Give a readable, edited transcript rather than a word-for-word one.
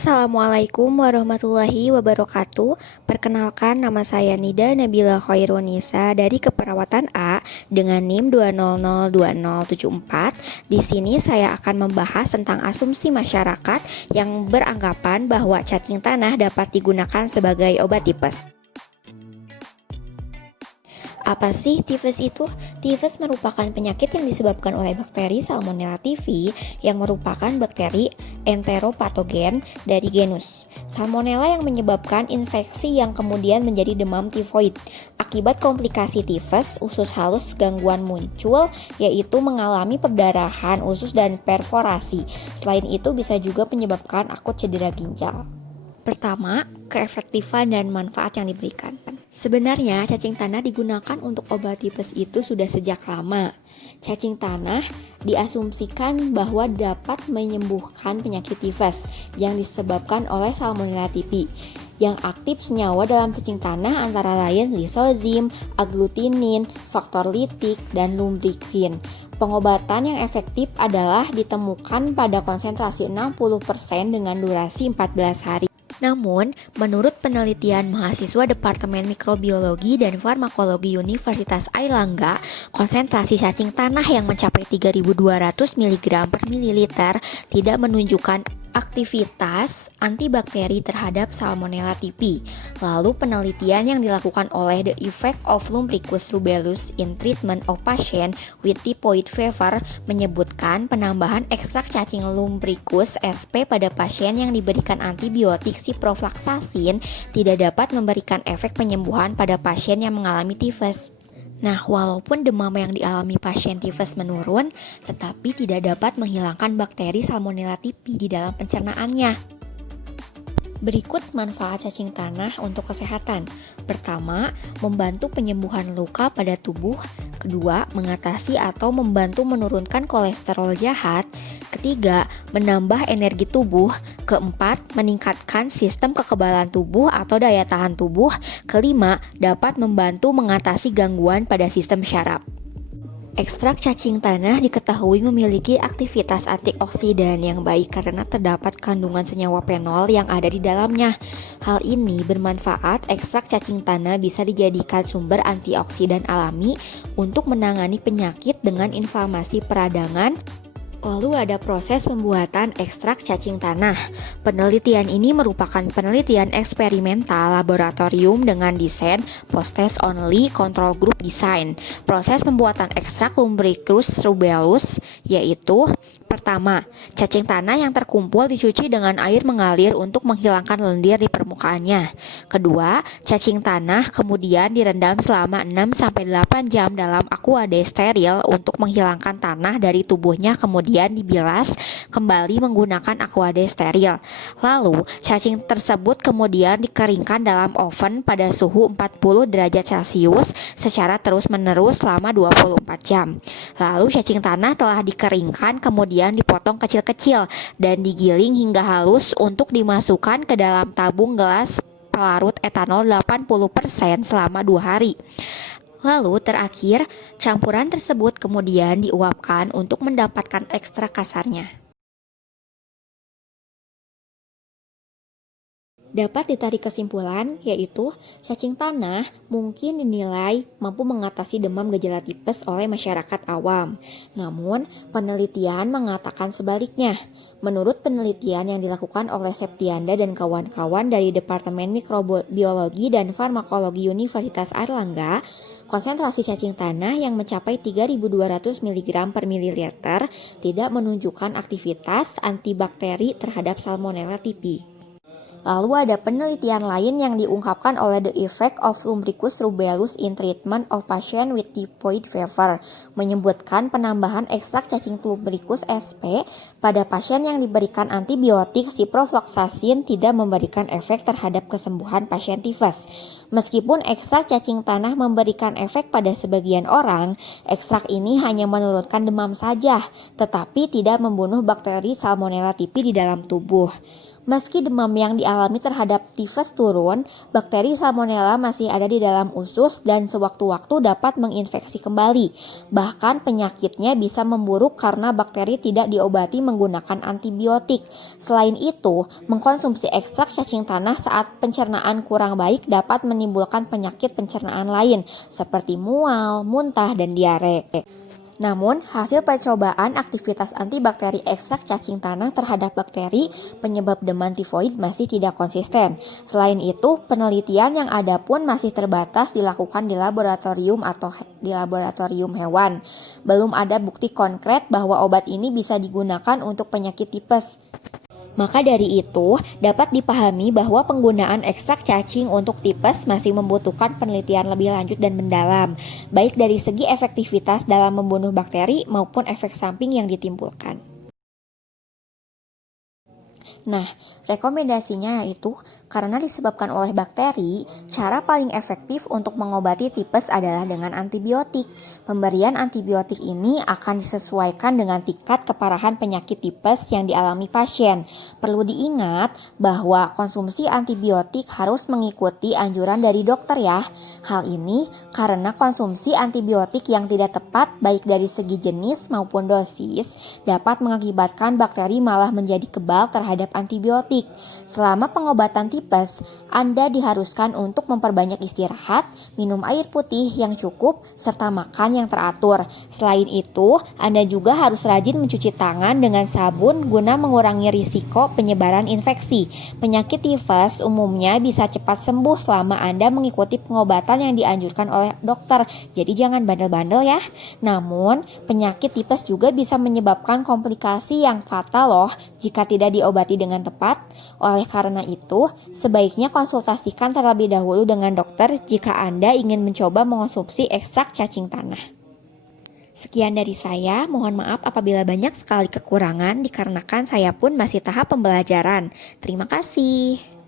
Assalamualaikum warahmatullahi wabarakatuh. Perkenalkan, nama saya Nida Nabila Khairunisa dari Keperawatan A dengan NIM 2002074. Di sini saya akan membahas tentang asumsi masyarakat yang beranggapan bahwa cacing tanah dapat digunakan sebagai obat tipes. Apa sih tifus itu? Tifus merupakan penyakit yang disebabkan oleh bakteri Salmonella typhi yang merupakan bakteri enteropatogen dari genus Salmonella yang menyebabkan infeksi yang kemudian menjadi demam tifoid. Akibat komplikasi tifus, usus halus gangguan muncul, yaitu mengalami perdarahan usus dan perforasi. Selain itu bisa juga menyebabkan akut cedera ginjal. Pertama, keefektifan dan manfaat yang diberikan. Sebenarnya cacing tanah digunakan untuk obat tipes itu sudah sejak lama. Cacing tanah diasumsikan bahwa dapat menyembuhkan penyakit tifus yang disebabkan oleh Salmonella typhi. Yang aktif senyawa dalam cacing tanah antara lain lisozim, agglutinin, faktor litik, dan lumbrikin. Pengobatan yang efektif adalah ditemukan pada konsentrasi 60% dengan durasi 14 hari. Namun, menurut penelitian mahasiswa Departemen Mikrobiologi dan Farmakologi Universitas Airlangga, konsentrasi cacing tanah yang mencapai 3.200 mg per mililiter tidak menunjukkan aktivitas antibakteri terhadap Salmonella typhi. Lalu penelitian yang dilakukan oleh The Effect of Lumbricus rubellus in Treatment of Patient with Typhoid Fever menyebutkan penambahan ekstrak cacing Lumbricus sp pada pasien yang diberikan antibiotik ciprofloxacin tidak dapat memberikan efek penyembuhan pada pasien yang mengalami tifus. Nah, walaupun demam yang dialami pasien tifus menurun, tetapi tidak dapat menghilangkan bakteri Salmonella typhi di dalam pencernaannya. Berikut manfaat cacing tanah untuk kesehatan. Pertama, membantu penyembuhan luka pada tubuh. Kedua, mengatasi atau membantu menurunkan kolesterol jahat. Ketiga, menambah energi tubuh. Keempat, meningkatkan sistem kekebalan tubuh atau daya tahan tubuh. Kelima, dapat membantu mengatasi gangguan pada sistem syaraf. Ekstrak cacing tanah diketahui memiliki aktivitas antioksidan yang baik karena terdapat kandungan senyawa fenol yang ada di dalamnya. Hal ini bermanfaat. Ekstrak cacing tanah bisa dijadikan sumber antioksidan alami untuk menangani penyakit dengan inflamasi peradangan. Lalu ada proses pembuatan ekstrak cacing tanah. Penelitian ini merupakan penelitian eksperimental laboratorium dengan desain post-test only control group design. Proses pembuatan ekstrak Lumbricus rubellus yaitu: pertama, cacing tanah yang terkumpul dicuci dengan air mengalir untuk menghilangkan lendir di permukaannya. Kedua, cacing tanah kemudian direndam selama 6-8 jam dalam aquade steril untuk menghilangkan tanah dari tubuhnya, kemudian dibilas kembali menggunakan aquade steril. Lalu, cacing tersebut kemudian dikeringkan dalam oven pada suhu 40 derajat Celcius secara terus-menerus selama 24 jam. Lalu, cacing tanah telah dikeringkan kemudian dipotong kecil-kecil dan digiling hingga halus untuk dimasukkan ke dalam tabung gelas pelarut etanol 80% selama 2 hari. Lalu terakhir, campuran tersebut kemudian diuapkan untuk mendapatkan ekstrak kasarnya. Dapat ditarik kesimpulan, yaitu cacing tanah mungkin dinilai mampu mengatasi demam gejala tipes oleh masyarakat awam. Namun, penelitian mengatakan sebaliknya. Menurut penelitian yang dilakukan oleh Septianda dan kawan-kawan dari Departemen Mikrobiologi dan Farmakologi Universitas Airlangga, konsentrasi cacing tanah yang mencapai 3.200 mg per mililiter tidak menunjukkan aktivitas antibakteri terhadap Salmonella typhi. Lalu ada penelitian lain yang diungkapkan oleh The Effect of Lumbricus rubellus in Treatment of Patient with Typhoid Fever menyebutkan penambahan ekstrak cacing Lumbricus sp pada pasien yang diberikan antibiotik ciprofloxacin tidak memberikan efek terhadap kesembuhan pasien tifus. Meskipun ekstrak cacing tanah memberikan efek pada sebagian orang, ekstrak ini hanya menurunkan demam saja, tetapi tidak membunuh bakteri Salmonella typhi di dalam tubuh. Meski demam yang dialami terhadap tifus turun, bakteri Salmonella masih ada di dalam usus dan sewaktu-waktu dapat menginfeksi kembali. Bahkan penyakitnya bisa memburuk karena bakteri tidak diobati menggunakan antibiotik. Selain itu, mengkonsumsi ekstrak cacing tanah saat pencernaan kurang baik dapat menimbulkan penyakit pencernaan lain seperti mual, muntah, dan diare. Namun, hasil percobaan aktivitas antibakteri ekstrak cacing tanah terhadap bakteri penyebab demam tifoid masih tidak konsisten. Selain itu, penelitian yang ada pun masih terbatas dilakukan di laboratorium atau di laboratorium hewan. Belum ada bukti konkret bahwa obat ini bisa digunakan untuk penyakit tipes. Maka dari itu, dapat dipahami bahwa penggunaan ekstrak cacing untuk tipes masih membutuhkan penelitian lebih lanjut dan mendalam, baik dari segi efektivitas dalam membunuh bakteri maupun efek samping yang ditimbulkan. Nah, rekomendasinya yaitu karena disebabkan oleh bakteri, cara paling efektif untuk mengobati tipes adalah dengan antibiotik. Pemberian antibiotik ini akan disesuaikan dengan tingkat keparahan penyakit tipes yang dialami pasien. Perlu diingat bahwa konsumsi antibiotik harus mengikuti anjuran dari dokter ya. Hal ini karena konsumsi antibiotik yang tidak tepat baik dari segi jenis maupun dosis dapat mengakibatkan bakteri malah menjadi kebal terhadap antibiotik. Selama pengobatan tipes, Anda diharuskan untuk memperbanyak istirahat, minum air putih yang cukup, serta makan yang teratur. Selain itu, Anda juga harus rajin mencuci tangan dengan sabun guna mengurangi risiko penyebaran infeksi. Penyakit tifus umumnya bisa cepat sembuh selama Anda mengikuti pengobatan yang dianjurkan oleh dokter. Jadi jangan bandel-bandel ya. Namun, penyakit tipes juga bisa menyebabkan komplikasi yang fatal loh jika tidak diobati dengan tepat. Oleh karena itu, sebaiknya konsultasikan terlebih dahulu dengan dokter jika Anda ingin mencoba mengonsumsi ekstrak cacing tanah. Sekian dari saya, mohon maaf apabila banyak sekali kekurangan dikarenakan saya pun masih tahap pembelajaran. Terima kasih.